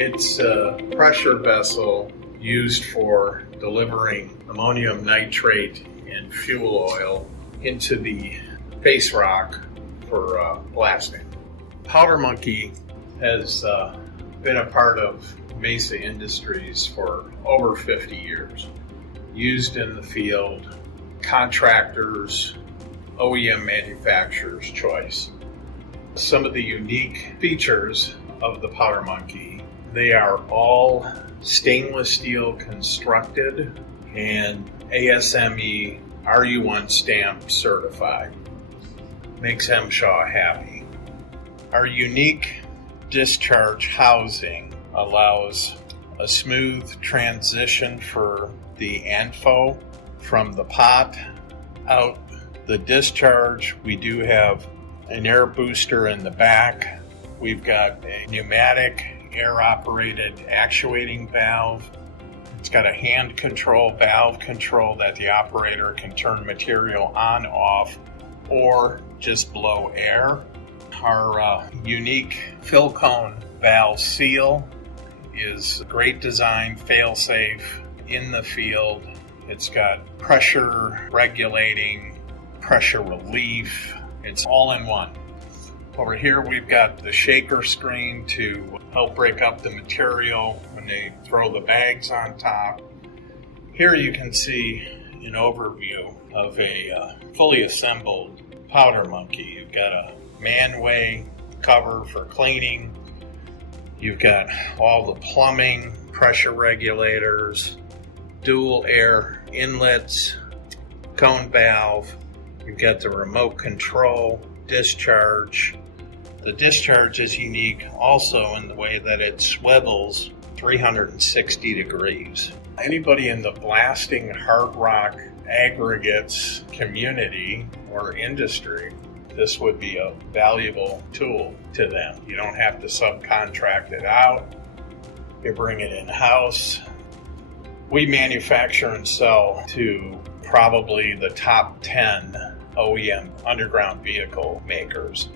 It's a pressure vessel used for delivering ammonium nitrate and fuel oil into the face rock for blasting. Powder Monkey has been a part of Mesa Industries for over 50 years. Used in the field, contractors, OEM manufacturers' choice. Some of the unique features of the Powder Monkey, they are all stainless steel constructed and ASME RU1 stamp certified. Makes MSHA happy. Our unique discharge housing allows a smooth transition for the ANFO from the pot out the discharge. We do have an air booster in the back. We've got a pneumatic air-operated actuating valve. It's got a hand control, valve control that the operator can turn material on, off, or just blow air. Our unique fill cone valve seal is great design, fail-safe in the field. It's got pressure regulating, pressure relief. It's all in one. Over here we've got the shaker screen to help break up the material when they throw the bags on top. Here you can see an overview of a fully assembled Powder Monkey. You've got a manway cover for cleaning. You've got all the plumbing, pressure regulators, dual air inlets, cone valve. You've got the remote control, discharge. The discharge is unique also in the way that it swivels 360 degrees. Anybody in the blasting hard rock aggregates community or industry, this would be a valuable tool to them. You don't have to subcontract it out. You bring it in-house. We manufacture and sell to probably the top 10 OEM underground vehicle makers.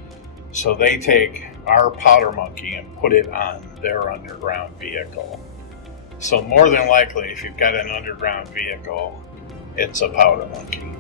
So they take our Powder Monkey and put it on their underground vehicle. So more than likely, if you've got an underground vehicle, it's a Powder Monkey.